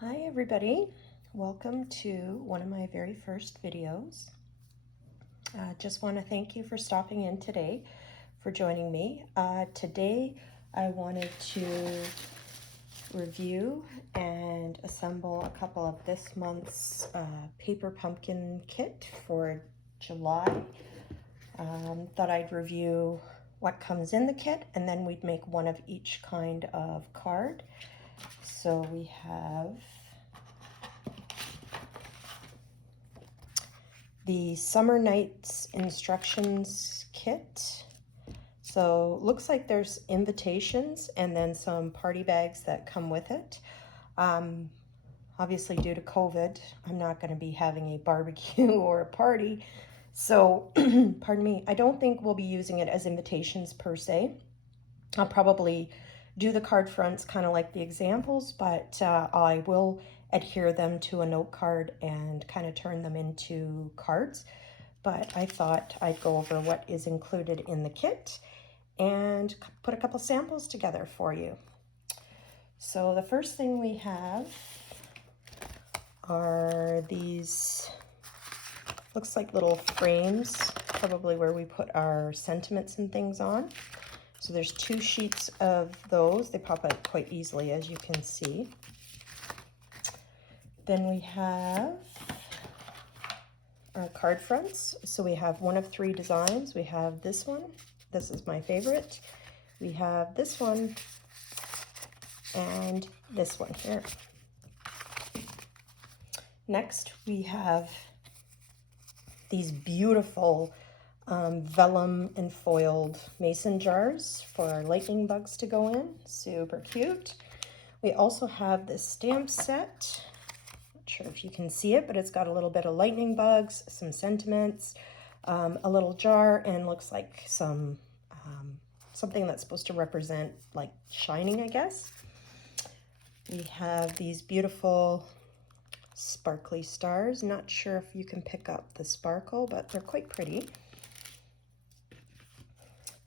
Hi everybody, welcome to one of my very first videos. Just want to thank you for stopping in today, for joining me. Today I wanted to review and assemble a couple of this month's paper pumpkin kit for July. Thought I'd review what comes in the kit, and then we'd make one of each kind of card. So we have the Summer Nights Instructions Kit. So looks like there's invitations and then some party bags that come with it. Obviously due to COVID, I'm not going to be having a barbecue or a party. So, pardon me, I don't think we'll be using it as invitations per se. I'll probably do the card fronts kind of like the examples, but I will adhere them to a note card and kind of turn them into cards. But I thought I'd go over what is included in the kit and put a couple samples together for you. So the first thing we have are these, looks like little frames, probably where we put our sentiments and things on. So there's 2 sheets of those. They pop out quite easily, as you can see. Then we have our card fronts. So we have one of 3 designs. We have this one. This is my favorite. We have this one and this one here. Next, we have these beautiful vellum and foiled mason jars for our lightning bugs to go in. Super cute. We also have this stamp set. Not sure if you can see it, but it's got a little bit of lightning bugs, some sentiments, a little jar, and looks like some something that's supposed to represent like shining, I guess. We have these beautiful sparkly stars. Not sure if you can pick up the sparkle, but they're quite pretty.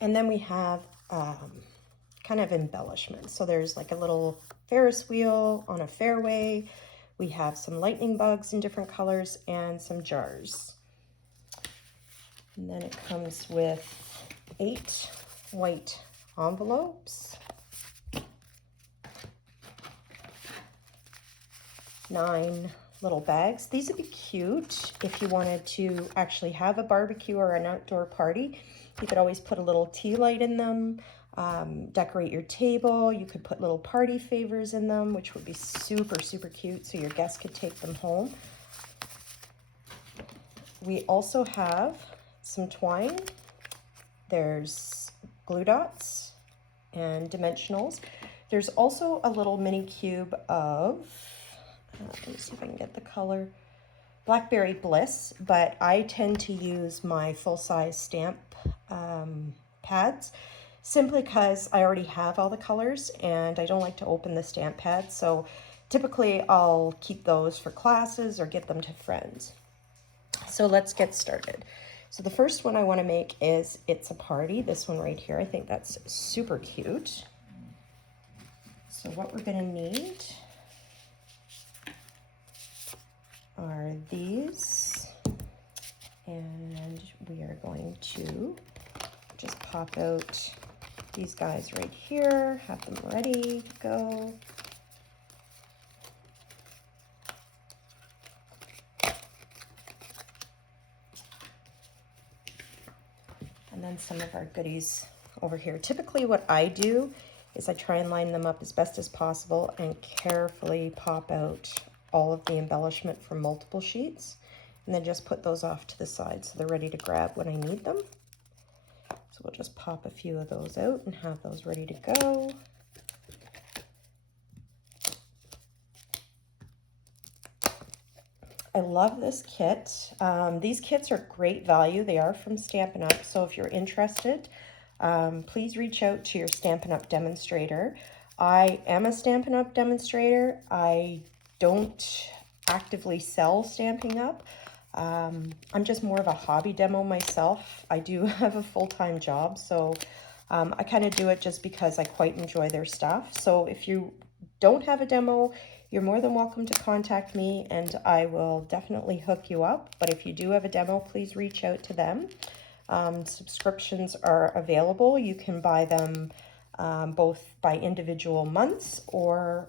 And then we have kind of embellishments. So there's like a little Ferris wheel on a fairway. We have some lightning bugs in different colors and some jars. And then it comes with 8 white envelopes, 9 little bags. These would be cute if you wanted to actually have a barbecue or an outdoor party. You could always put a little tea light in them, decorate your table. You could put little party favors in them, which would be super, super cute, so your guests could take them home. We also have some twine. There's glue dots and dimensionals. There's also a little mini cube of, let me see if I can get the color, Blackberry Bliss, but I tend to use my full-size stamp pads simply because I already have all the colors and I don't like to open the stamp pads. So typically I'll keep those for classes or get them to friends. So let's get started. So the first one I want to make is It's a Party. This one right here. I think that's super cute. So what we're going to need are these, and we are going to just pop out these guys right here, have them ready to go. And then some of our goodies over here. Typically what I do is I try and line them up as best as possible and carefully pop out all of the embellishment from multiple sheets, and then just put those off to the side so they're ready to grab when I need them. So we'll just pop a few of those out and have those ready to go. I love this kit. These kits are great value. They are from Stampin' Up, so if you're interested, please reach out to your Stampin' Up demonstrator. I am a Stampin' Up demonstrator. I don't actively sell Stampin' Up. I'm just more of a hobby demo myself. I do have a full-time job, so I kind of do it just because I quite enjoy their stuff. So if you don't have a demo, you're more than welcome to contact me and I will definitely hook you up. But if you do have a demo, please reach out to them. Subscriptions are available. You can buy them both by individual months or,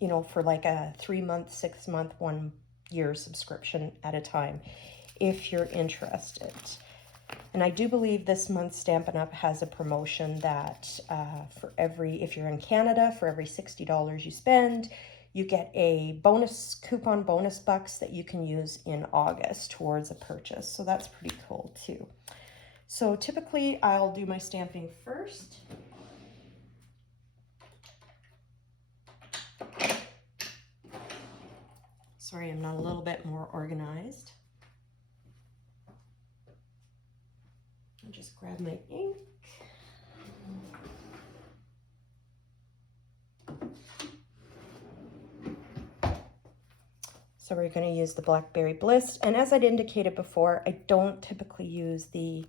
you know, for like a 3-month, 6-month, 1-year subscription at a time if you're interested. And I do believe this month Stampin' Up! Has a promotion that if you're in Canada, for every $60 you spend, you get a coupon bonus bucks that you can use in August towards a purchase. So that's pretty cool too. So typically I'll do my stamping first. Sorry, I'm not a little bit more organized. I'll just grab my ink. So we're going to use the Blackberry Bliss. And as I'd indicated before, I don't typically use the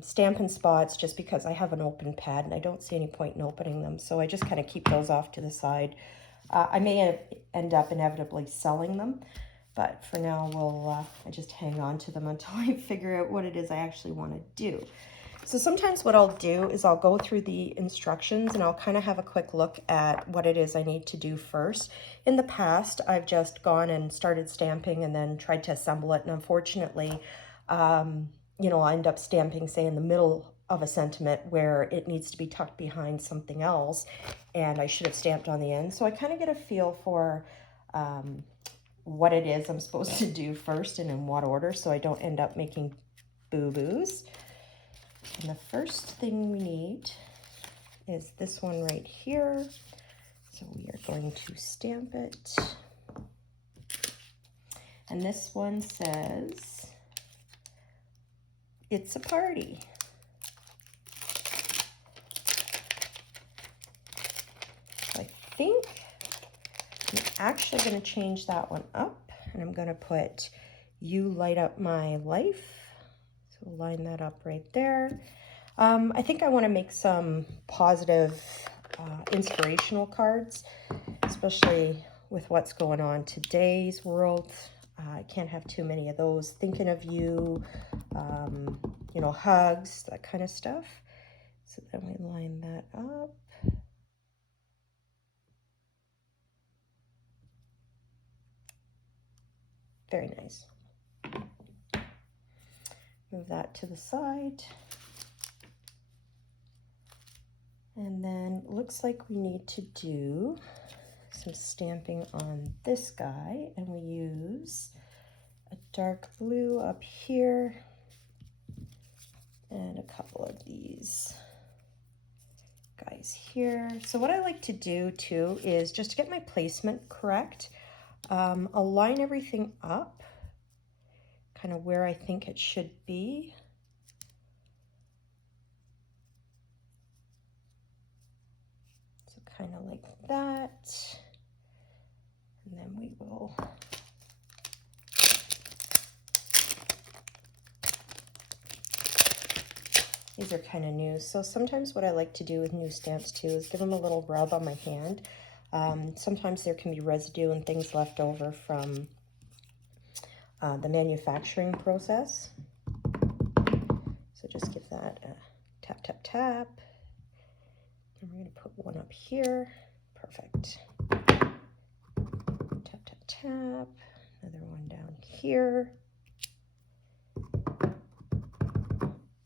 Stampin' spots just because I have an open pad and I don't see any point in opening them. So I just kind of keep those off to the side. I may end up inevitably selling them, but for now I just hang on to them until I figure out what it is I actually want to do. So sometimes what I'll do is I'll go through the instructions and I'll kind of have a quick look at what it is I need to do first. In the past, I've just gone and started stamping and then tried to assemble it. And unfortunately, you know, I end up stamping, say, in the middle of a sentiment where it needs to be tucked behind something else. And I should have stamped on the end. So I kind of get a feel for what it is I'm supposed to do first and in what order, so I don't end up making boo-boos. And the first thing we need is this one right here. So we are going to stamp it. And this one says, "It's a party." So I think I'm actually going to change that one up. And I'm going to put, "You light up my life." So line that up right there. I think I want to make some positive, inspirational cards, especially with what's going on today's world. I can't have too many of those. Thinking of you, you know, hugs, that kind of stuff. So then we line that up. Very nice. Move that to the side. And then looks like we need to do some stamping on this guy, and we use a dark blue up here and a couple of these guys here. So what I like to do too is just to get my placement correct, I'll line everything up kind of where I think it should be. So kind of like that. And then we will these are kind of new. So sometimes what I like to do with new stamps too is give them a little rub on my hand. Sometimes there can be residue and things left over from the manufacturing process. So just give that a tap, tap, tap. And we're going to put one up here. Perfect. Tap, tap, tap. Another one down here.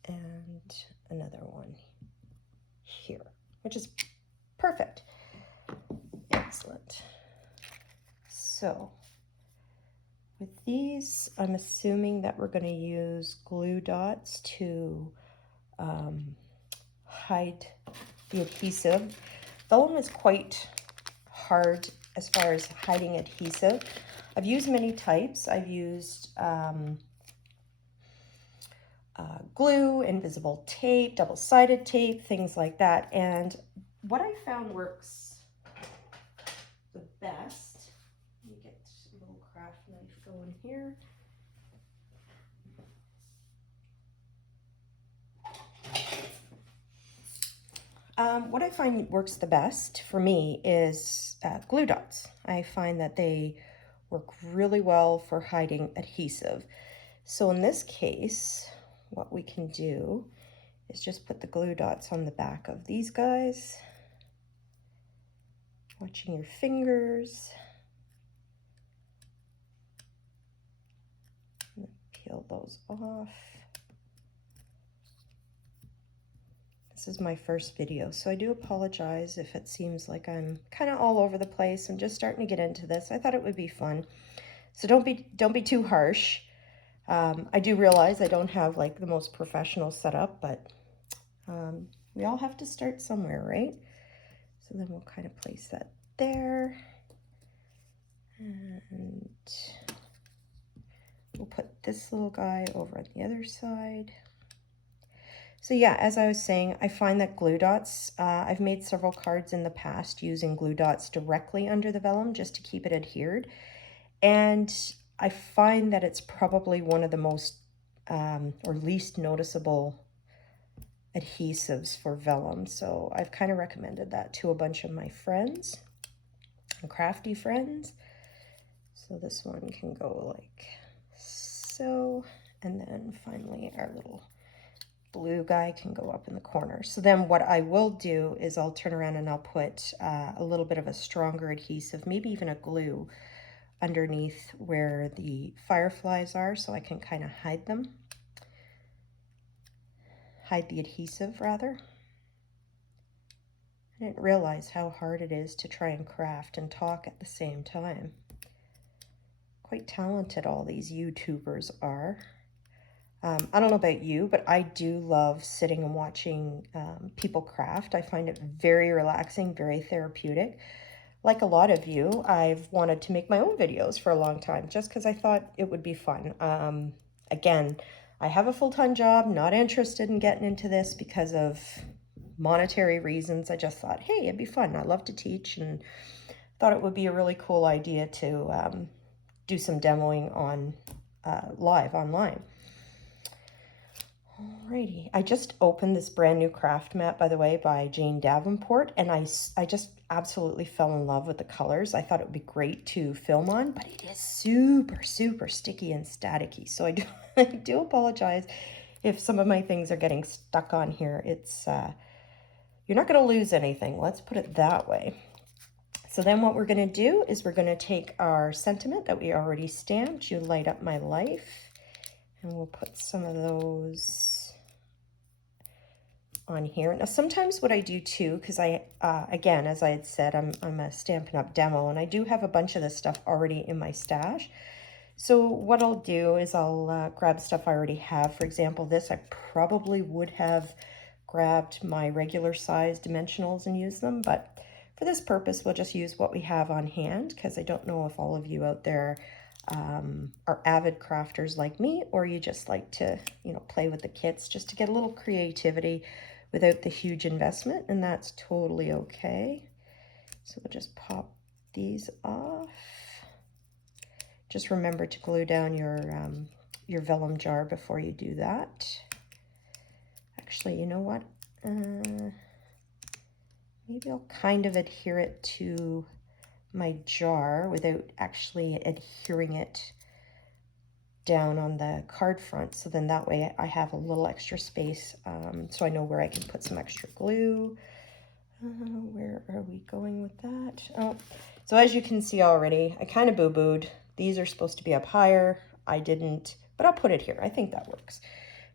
And another one here, which is perfect. Excellent. So with these, I'm assuming that we're going to use glue dots to hide the adhesive. Vellum is quite hard as far as hiding adhesive. I've used many types. I've used glue, invisible tape, double-sided tape, things like that. And what I found works the best, let me get a little craft knife going here. What I find works the best for me is glue dots. I find that they work really well for hiding adhesive. So in this case, what we can do is just put the glue dots on the back of these guys. Watching your fingers. Peel those off. This is my first video, so I do apologize if it seems like I'm kind of all over the place. I'm just starting to get into this. I thought it would be fun. So don't be too harsh. I do realize I don't have like the most professional setup, but we all have to start somewhere, right? So then we'll kind of place that there. And we'll put this little guy over on the other side. So yeah, as I was saying, I find that glue dots, I've made several cards in the past using glue dots directly under the vellum just to keep it adhered. And I find that it's probably one of the most or least noticeable adhesives for vellum. So I've kind of recommended that to a bunch of my friends and crafty friends. So this one can go like so, and then finally our little blue guy can go up in the corner. So then what I will do is I'll turn around and I'll put a little bit of a stronger adhesive, maybe even a glue underneath where the fireflies are, so I can kind of hide them. Hide the adhesive, rather. I didn't realize how hard it is to try and craft and talk at the same time. Quite talented all these YouTubers are. I don't know about you, but I do love sitting and watching people craft. I find it very relaxing, very therapeutic. Like a lot of you, I've wanted to make my own videos for a long time just because I thought it would be fun. Again, I have a full-time job, not interested in getting into this because of monetary reasons. I just thought, hey, it'd be fun. I love to teach and thought it would be a really cool idea to do some demoing on live online. Alrighty, I just opened this brand new craft mat, by the way, by Jane Davenport, and I just absolutely fell in love with the colors. I thought it would be great to film on, but it is super, super sticky and staticky. So I do apologize if some of my things are getting stuck on here. It's, you're not going to lose anything. Let's put it that way. So then what we're going to do is we're going to take our sentiment that we already stamped, You Light Up My Life, and we'll put some of those on here. Now, sometimes what I do too, because again, as I had said, I'm a Stampin' Up! Demo, and I do have a bunch of this stuff already in my stash. So what I'll do is I'll grab stuff I already have. For example, this I probably would have grabbed my regular size dimensionals and used them, but for this purpose, we'll just use what we have on hand, because I don't know if all of you out there are avid crafters like me, or you just like to, play with the kits just to get a little creativity without the huge investment, and that's totally okay. So we'll just pop these off. Just remember to glue down your vellum jar before you do that. Actually, you know what? Maybe I'll kind of adhere it to my jar without actually adhering it down on the card front. So then that way I have a little extra space, so I know where I can put some extra glue. Where are we going with that? Oh, so as you can see already, I kind of boo-booed. These are supposed to be up higher. I didn't, but I'll put it here. I think that works.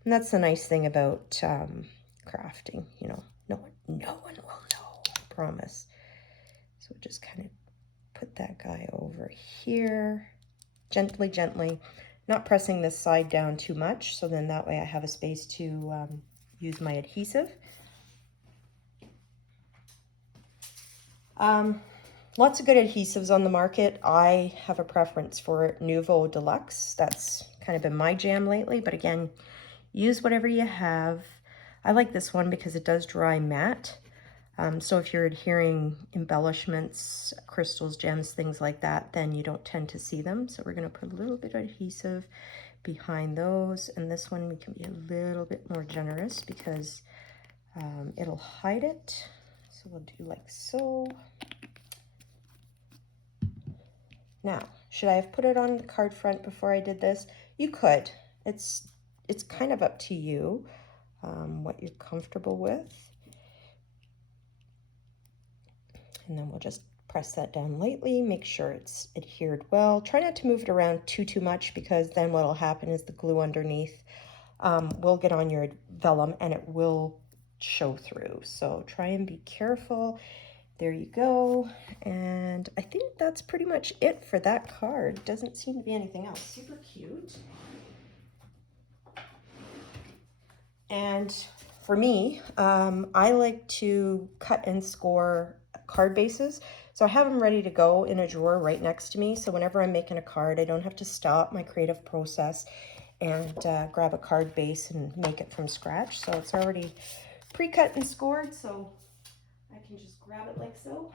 And that's the nice thing about crafting, no one will know, I promise. So just kind of put that guy over here, gently, gently, not pressing this side down too much, so then that way I have a space to use my adhesive. Lots of good adhesives on the market. I have a preference for Nouveau Deluxe. That's kind of been my jam lately, but again, use whatever you have. I like this one because it does dry matte. So if you're adhering embellishments, crystals, gems, things like that, then you don't tend to see them. So we're going to put a little bit of adhesive behind those. And this one we can be a little bit more generous because It'll hide it. So we'll do like so. Now, should I have put it on the card front before I did this? You could. It's kind of up to you, what you're comfortable with. And then we'll just press that down lightly, make sure it's adhered well. Try not to move it around too much, because then what'll happen is the glue underneath will get on your vellum and it will show through. So try and be careful. There you go. And I think that's pretty much it for that card. Doesn't seem to be anything else. Super cute. And for me, I like to cut and score card bases. So I have them ready to go in a drawer right next to me. So whenever I'm making a card, I don't have to stop my creative process and grab a card base and make it from scratch. So it's already pre-cut and scored, so I can just grab it like so.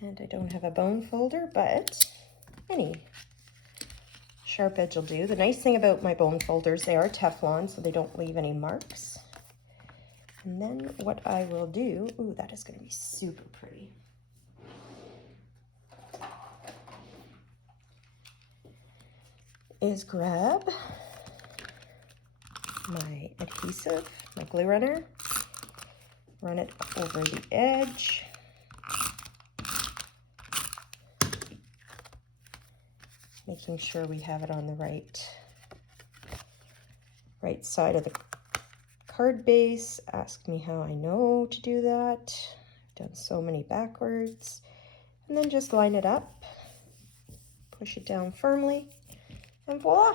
And I don't have a bone folder, but any sharp edge will do. The nice thing about my bone folders, they are Teflon, so they don't leave any marks. And then what I will do, ooh, that is going to be super pretty. Is grab my adhesive, my glue runner, run it over the edge. Making sure we have it on the right side of the card base. Ask me how I know to do that. I've done so many backwards. And then just line it up, push it down firmly, and voila!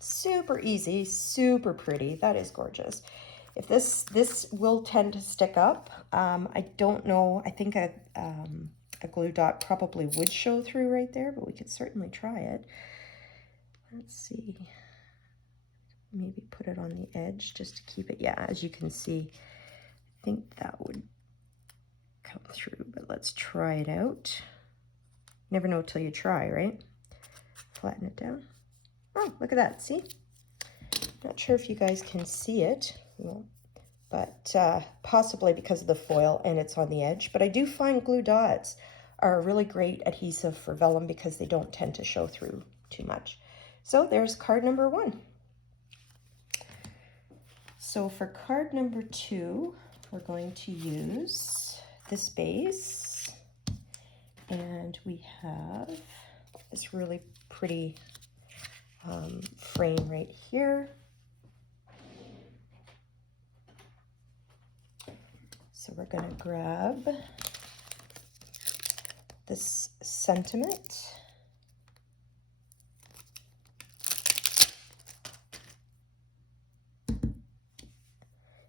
Super easy, super pretty. That is gorgeous. If this will tend to stick up. I don't know. I think a glue dot probably would show through right there, but we could certainly try it. Let's see. Maybe put it on the edge just to keep it. Yeah, as you can see, I think that would come through, but let's try it out. Never know till you try, right? Flatten it down. Oh, look at that, see? Not sure if you guys can see it, but possibly because of the foil and it's on the edge. But I do find glue dots are a really great adhesive for vellum because they don't tend to show through too much. So there's card number 1. So for card number 2, we're going to use this base, and we have this really pretty frame right here. So we're going to grab this sentiment.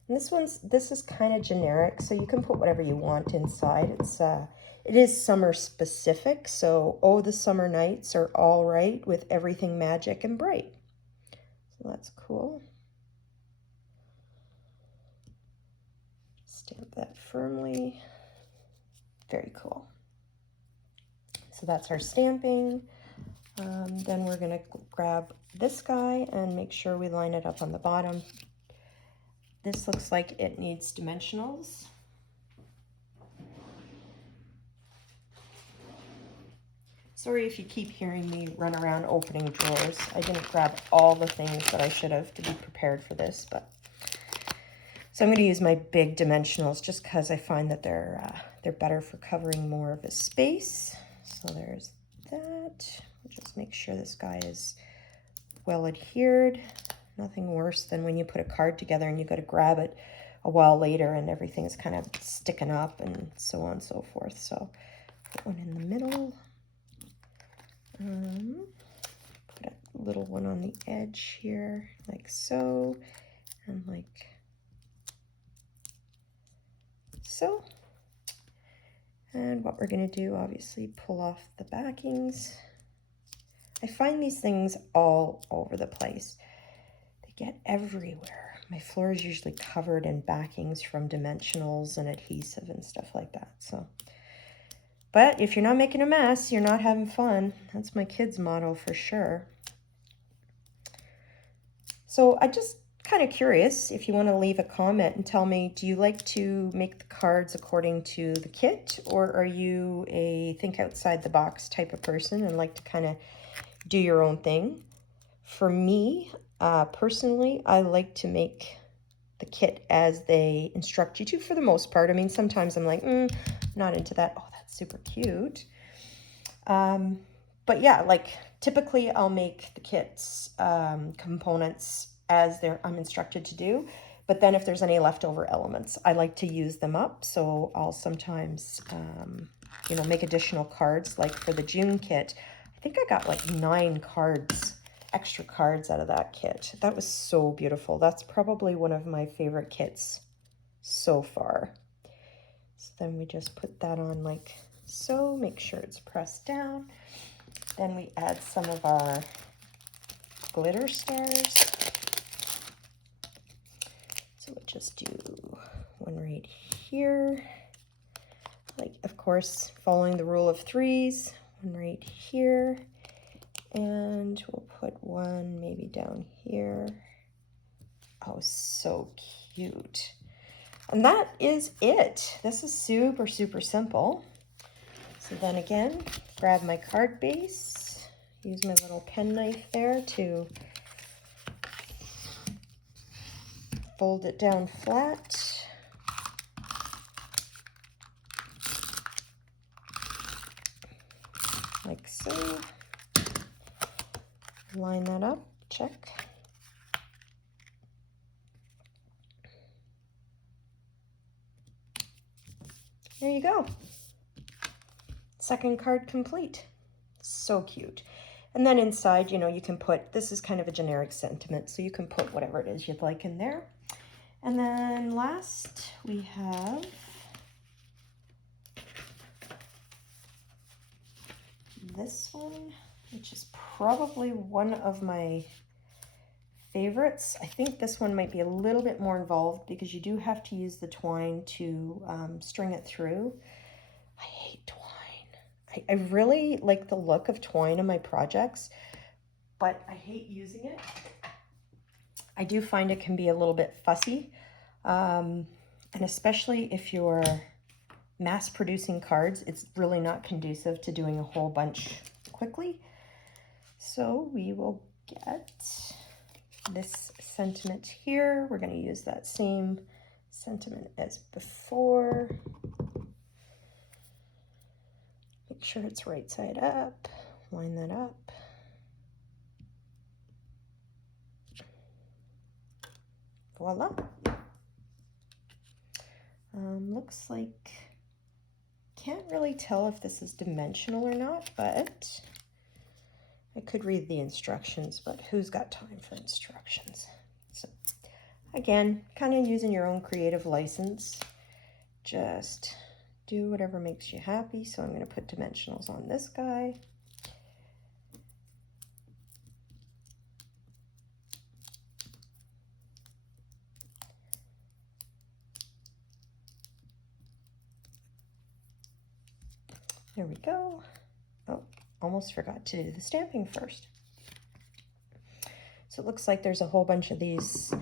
And this is kind of generic, so you can put whatever you want inside. It is summer specific, so oh, the summer nights are all right with everything magic and bright. So that's cool. Stamp that firmly. Very cool. So that's our stamping. Then we're going to grab this guy and make sure we line it up on the bottom. This looks like it needs dimensionals. Sorry if you keep hearing me run around opening drawers. I didn't grab all the things that I should have to be prepared for this, but so I'm going to use my big dimensionals just because I find that they're better for covering more of a space. So there's that. Just make sure this guy is well adhered. Nothing worse than when you put a card together and you got to grab it a while later and everything is kind of sticking up and so on and so forth. So put one in the middle. Put a little one on the edge here, like so, and like so. And what we're going to do, obviously, pull off the backings. I find these things all over the place. They get everywhere. My floor is usually covered in backings from dimensionals and adhesive and stuff like that. So, but if you're not making a mess, you're not having fun. That's my kids' motto for sure. So I just kind of curious if you want to leave a comment and tell me, do you like to make the cards according to the kit, or are you a think outside the box type of person and like to kind of do your own thing? For me, personally, I like to make the kit as they instruct you to for the most part. I mean, sometimes I'm like, not into that. Oh, that's super cute. But yeah, like typically I'll make the kit's components as I'm instructed to do. But then if there's any leftover elements, I like to use them up. So I'll sometimes, you know, make additional cards. Like for the June kit, I think I got like 9 cards, extra cards out of that kit. That was so beautiful. That's probably one of my favorite kits so far. So then we just put that on like so, make sure it's pressed down. Then we add some of our glitter stars. So we'll just do one right here. Like, of course, following the rule of 3s, one right here. And we'll put one maybe down here. Oh, so cute. And that is it. This is super, super simple. So then again, grab my card base, use my little pen knife there to fold it down flat. Like so. Line that up, check. There you go. Second card complete. So cute. And then inside, you know, you can put, this is kind of a generic sentiment, so you can put whatever it is you'd like in there. And then last we have this one, which is probably one of my favorites. I think this one might be a little bit more involved because you do have to use the twine to string it through. I hate twine. I really like the look of twine in my projects, but I hate using it. I do find it can be a little bit fussy, and especially if you're mass producing cards, it's really not conducive to doing a whole bunch quickly. So we will get this sentiment here. We're going to use that same sentiment as before. Make sure it's right side up, line that up. Voila. Looks like, can't really tell if this is dimensional or not, but I could read the instructions, but who's got time for instructions? So again, kind of using your own creative license. Just do whatever makes you happy. So I'm going to put dimensionals on this guy. There we go. Oh, almost forgot to do the stamping first. So it looks like there's a whole bunch of these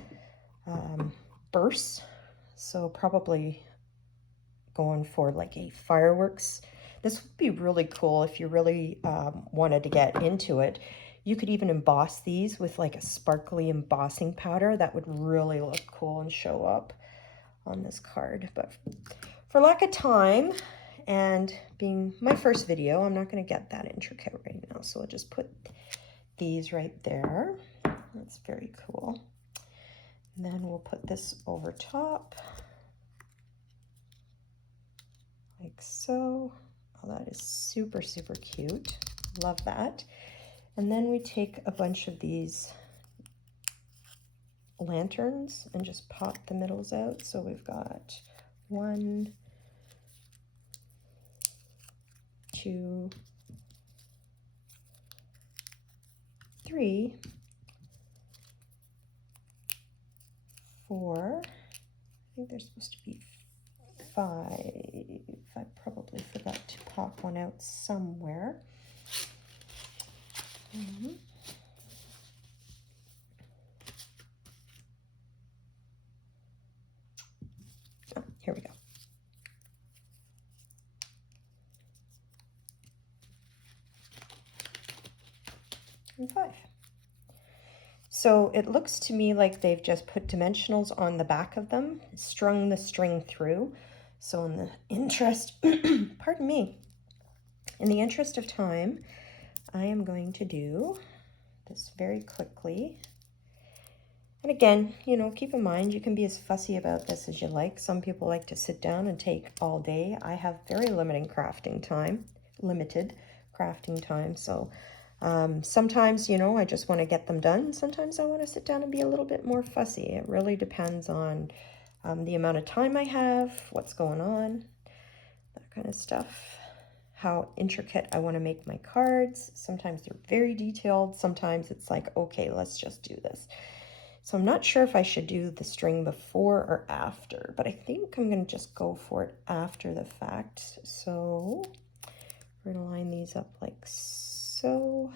bursts. So probably going for like a fireworks. This would be really cool if you really wanted to get into it. You could even emboss these with like a sparkly embossing powder. That would really look cool and show up on this card. But for lack of time and being my first video, I'm not going to get that intricate right now. So I'll just put these right there. That's very cool. And then we'll put this over top. Like so. Oh, that is super, super cute. Love that. And then we take a bunch of these lanterns and just pop the middles out. So we've got 1, 2, 3, 4. I think there's supposed to be 5. I probably forgot to pop one out somewhere. and 5. So it looks to me like they've just put dimensionals on the back of them, strung the string through. So in the interest, pardon me, in the interest of time, I am going to do this very quickly. And again, you know, keep in mind, you can be as fussy about this as you like. Some people like to sit down and take all day. I have very limited crafting time, so sometimes, you know, I just want to get them done. Sometimes I want to sit down and be a little bit more fussy. It really depends on the amount of time I have, what's going on, that kind of stuff, how intricate I want to make my cards. Sometimes they're very detailed. Sometimes it's like, okay, let's just do this. So I'm not sure if I should do the string before or after, but I think I'm going to just go for it after the fact. So we're going to line these up like so.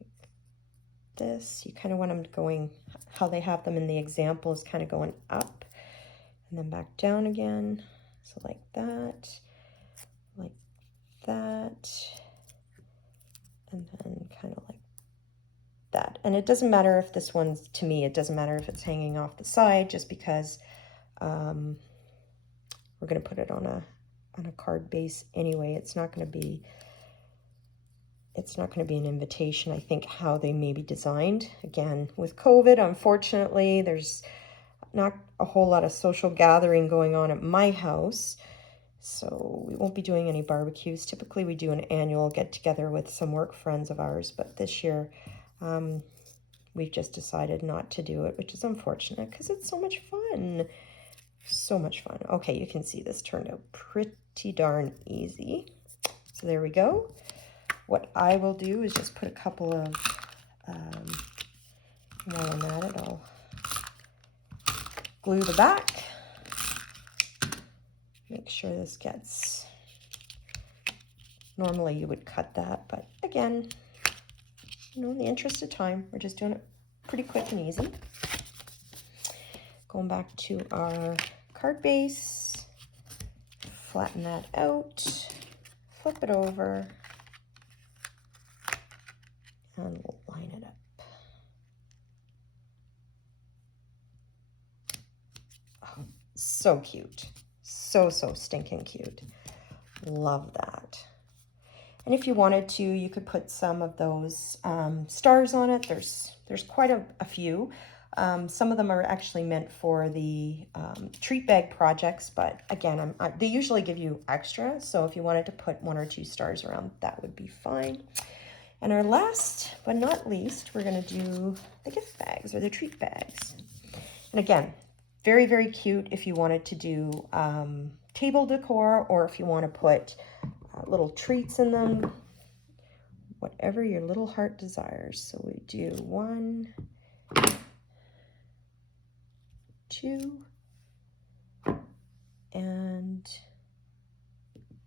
Like this. You kind of want them going, how they have them in the example is kind of going up and then back down again. So like that, and then kind of like that. And it doesn't matter if this one's, to me, it doesn't matter if it's hanging off the side, just because we're going to put it on a card base anyway. It's not going to be an invitation, I think, how they may be designed. Again, with COVID, unfortunately, there's not a whole lot of social gathering going on at my house. So we won't be doing any barbecues. Typically, we do an annual get-together with some work friends of ours, but this year we've just decided not to do it, which is unfortunate because it's so much fun. So much fun. Okay, you can see this turned out pretty darn easy. So there we go. What I will do is just put a couple of, while I'm at it, I'll glue the back. Make sure this gets, normally you would cut that, but again, you know, in the interest of time, we're just doing it pretty quick and easy. Going back to our card base, flatten that out, flip it over, and we'll line it up. Oh, so cute. So stinking cute. Love that. And if you wanted to, you could put some of those stars on it. There's quite a few. Some of them are actually meant for the treat bag projects, but again, they usually give you extra. So if you wanted to put 1 or 2 stars around, that would be fine. And our last but not least, we're going to do the gift bags or the treat bags. And again, very, very cute if you wanted to do table decor, or if you want to put little treats in them, whatever your little heart desires. So we do 1, 2, and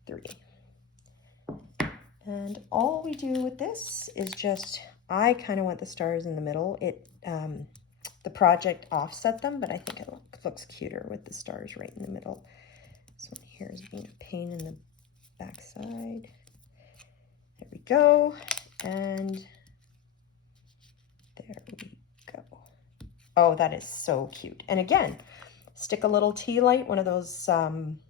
3. And all we do with this is just, I kind of want the stars in the middle. The project offset them, but I think it looks cuter with the stars right in the middle. This one here is being a pain in the backside. There we go. And there we go. Oh, that is so cute. And again, stick a little tea light, one of those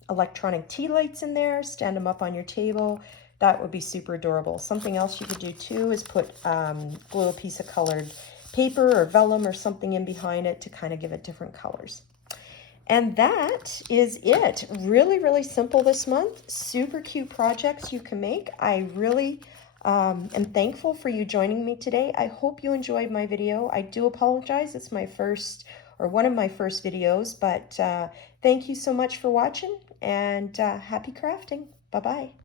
electronic tea lights in there, stand them up on your table. That would be super adorable. Something else you could do too is put glue a piece of colored paper or vellum or something in behind it to kind of give it different colors. And that is it. Really, really simple this month. Super cute projects you can make. I really am thankful for you joining me today. I hope you enjoyed my video. I do apologize. It's my first, or one of my first videos, but thank you so much for watching, and happy crafting. Bye-bye.